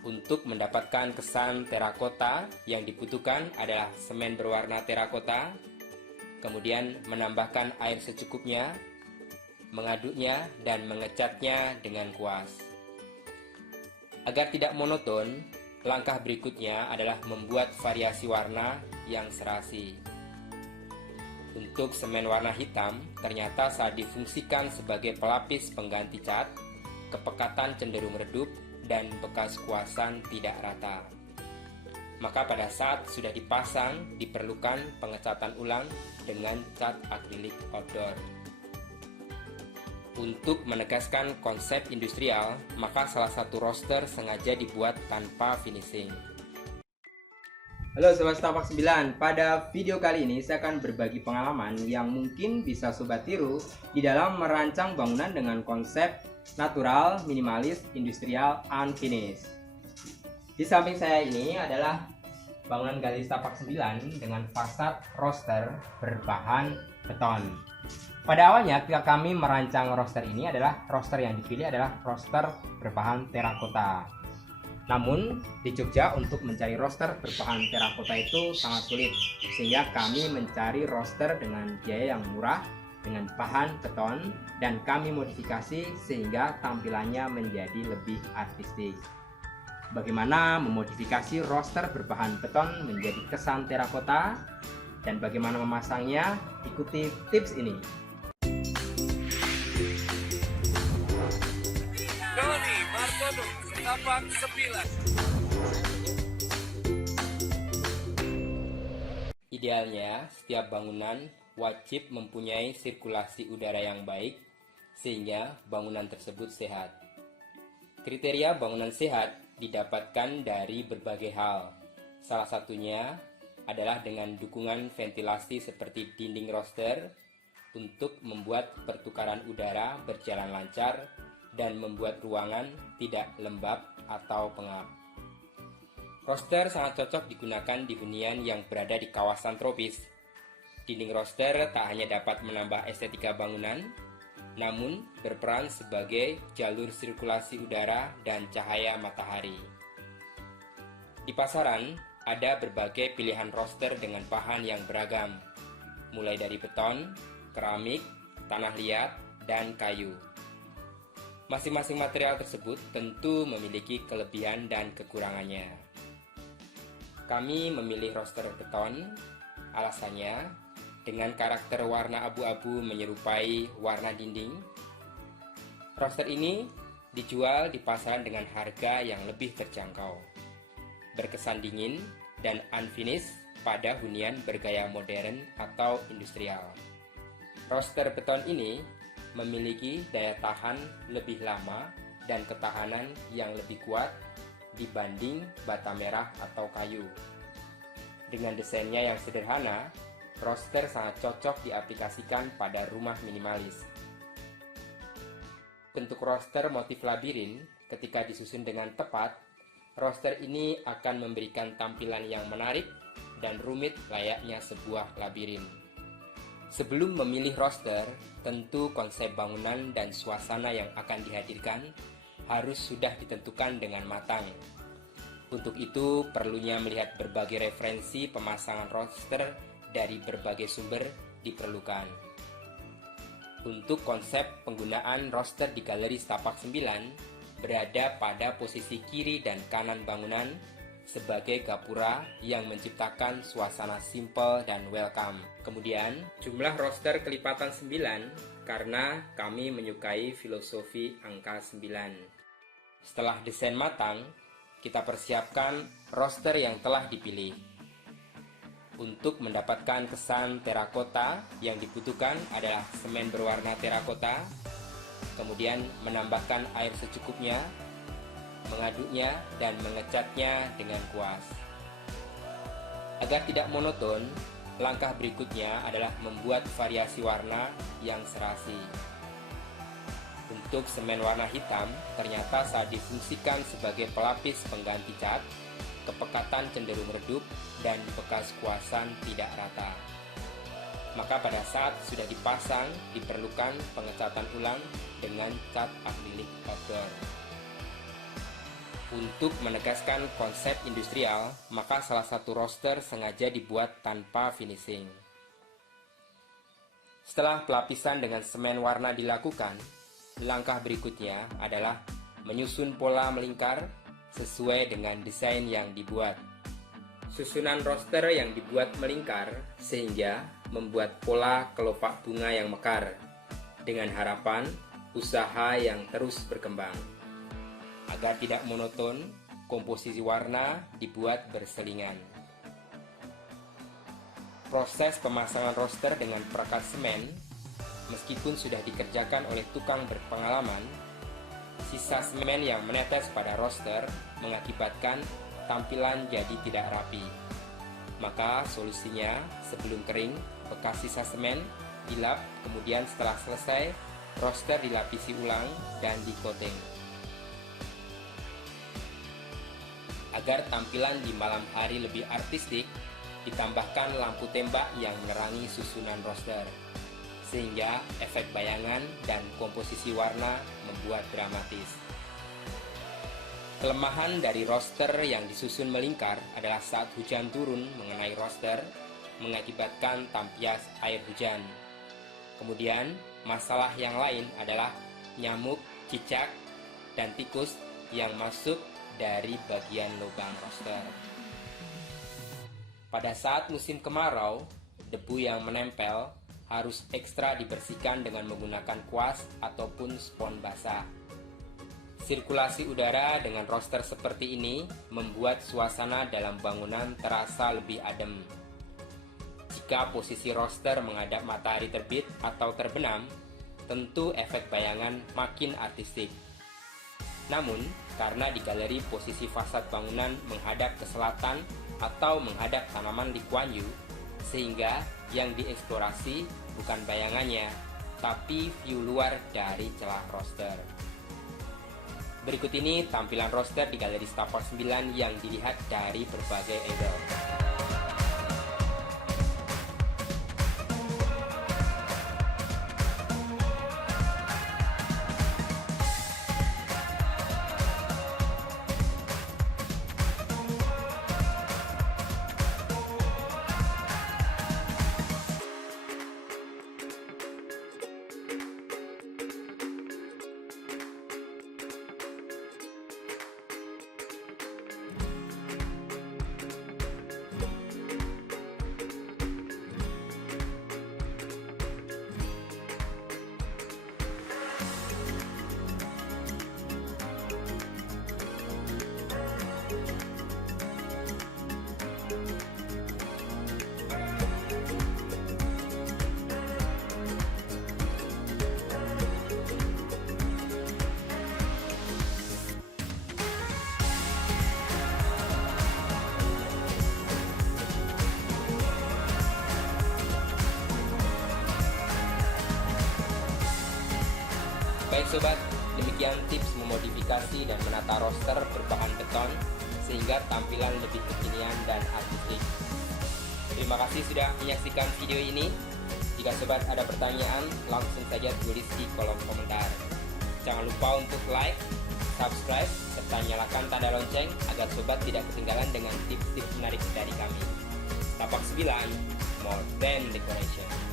Untuk mendapatkan kesan terakota, yang dibutuhkan adalah semen berwarna terakota, kemudian menambahkan air secukupnya, mengaduknya dan mengecatnya dengan kuas. Agar tidak monoton, langkah berikutnya adalah membuat variasi warna yang serasi. Untuk semen warna hitam, ternyata saat difungsikan sebagai pelapis pengganti cat, kepekatan cenderung redup dan bekas kuasan tidak rata. Maka pada saat sudah dipasang, diperlukan pengecatan ulang dengan cat akrilik outdoor. Untuk menegaskan konsep industrial, maka salah satu roster sengaja dibuat tanpa finishing. Halo Sobat Setapak 9, pada video kali ini saya akan berbagi pengalaman yang mungkin bisa Sobat tiru di dalam merancang bangunan dengan konsep natural, minimalis, industrial, unfinished. Di samping saya ini adalah bangunan Galeri Setapak 9 dengan fasad roster berbahan beton. Pada awalnya ketika kami merancang roster ini roster yang dipilih adalah roster berbahan terakota. Namun di Jogja untuk mencari roster berbahan terakota itu sangat sulit, sehingga kami mencari roster dengan biaya yang murah dengan bahan beton dan kami modifikasi sehingga tampilannya menjadi lebih artistik. Bagaimana memodifikasi roster berbahan beton menjadi kesan terakota dan bagaimana memasangnya? Ikuti tips ini. Doni Martono, Setapak 9. Idealnya, setiap bangunan wajib mempunyai sirkulasi udara yang baik sehingga bangunan tersebut sehat. Kriteria bangunan sehat didapatkan dari berbagai hal. Salah satunya adalah dengan dukungan ventilasi seperti dinding roster untuk membuat pertukaran udara berjalan lancar dan membuat ruangan tidak lembab atau pengap. Roster sangat cocok digunakan di hunian yang berada di kawasan tropis. Dinding roster tak hanya dapat menambah estetika bangunan, namun berperan sebagai jalur sirkulasi udara dan cahaya matahari. Di pasaran, ada berbagai pilihan roster dengan bahan yang beragam, mulai dari beton, keramik, tanah liat, dan kayu. Masing-masing material tersebut tentu memiliki kelebihan dan kekurangannya. Kami memilih roster beton, alasannya dengan karakter warna abu-abu menyerupai warna dinding. Roster ini dijual di pasaran dengan harga yang lebih terjangkau, berkesan dingin dan unfinished pada hunian bergaya modern atau industrial. Roster beton ini memiliki daya tahan lebih lama dan ketahanan yang lebih kuat dibanding bata merah atau kayu. Dengan desainnya yang sederhana, roster sangat cocok diaplikasikan pada rumah minimalis. Bentuk roster motif labirin ketika disusun dengan tepat, roster ini akan memberikan tampilan yang menarik dan rumit layaknya sebuah labirin. Sebelum memilih roster, tentu konsep bangunan dan suasana yang akan dihadirkan harus sudah ditentukan dengan matang. Untuk itu, perlunya melihat berbagai referensi pemasangan roster dari berbagai sumber diperlukan. Untuk konsep penggunaan roster di Galeri Setapak 9 berada pada posisi kiri dan kanan bangunan sebagai gapura yang menciptakan suasana simple dan welcome. Kemudian, jumlah roster kelipatan 9 karena kami menyukai filosofi angka 9. Setelah desain matang, kita persiapkan roster yang telah dipilih. Untuk mendapatkan kesan terakota, yang dibutuhkan adalah semen berwarna terakota, kemudian menambahkan air secukupnya, mengaduknya dan mengecatnya dengan kuas. Agar tidak monoton, langkah berikutnya adalah membuat variasi warna yang serasi. Untuk semen warna hitam, ternyata saat difungsikan sebagai pelapis pengganti cat, kepekatan cenderung redup dan bekas kuasan tidak rata. Maka pada saat sudah dipasang, diperlukan pengecatan ulang dengan cat akrilik outdoor. Untuk menegaskan konsep industrial, maka salah satu roster sengaja dibuat tanpa finishing. Setelah pelapisan dengan semen warna dilakukan, langkah berikutnya adalah menyusun pola melingkar sesuai dengan desain yang dibuat. Susunan roster yang dibuat melingkar sehingga membuat pola kelopak bunga yang mekar, dengan harapan usaha yang terus berkembang. Agar tidak monoton, komposisi warna dibuat berselingan. Proses pemasangan roster dengan perekat semen, meskipun sudah dikerjakan oleh tukang berpengalaman, sisa semen yang menetes pada roster mengakibatkan tampilan jadi tidak rapi. Maka solusinya, sebelum kering, bekas sisa semen dilap, kemudian setelah selesai, roster dilapisi ulang dan di-coating. Agar tampilan di malam hari lebih artistik, ditambahkan lampu tembak yang menerangi susunan roster, sehingga efek bayangan dan komposisi warna membuat dramatis. Kelemahan dari roster yang disusun melingkar adalah saat hujan turun mengenai roster, mengakibatkan tampias air hujan. Kemudian, masalah yang lain adalah nyamuk, cicak, dan tikus yang masuk dari bagian lubang roster. Pada saat musim kemarau, debu yang menempel harus ekstra dibersihkan dengan menggunakan kuas ataupun spons basah. Sirkulasi udara dengan roster seperti ini membuat suasana dalam bangunan terasa lebih adem. Jika posisi roster menghadap matahari terbit atau terbenam, tentu efek bayangan makin artistik. Namun, karena di galeri posisi fasad bangunan menghadap ke selatan atau menghadap tanaman Lee Kuan Yew, sehingga yang dieksplorasi bukan bayangannya, tapi view luar dari celah roster. Berikut ini tampilan roster di galeri Setapak 9 yang dilihat dari berbagai angle. Baik sobat, demikian tips memodifikasi dan menata roster berbahan beton sehingga tampilan lebih kekinian dan artistik. Terima kasih sudah menyaksikan video ini. Jika sobat ada pertanyaan, langsung saja tulis di kolom komentar. Jangan lupa untuk like, subscribe, serta nyalakan tanda lonceng agar sobat tidak ketinggalan dengan tips-tips menarik dari kami. Tapak 9, more than decoration.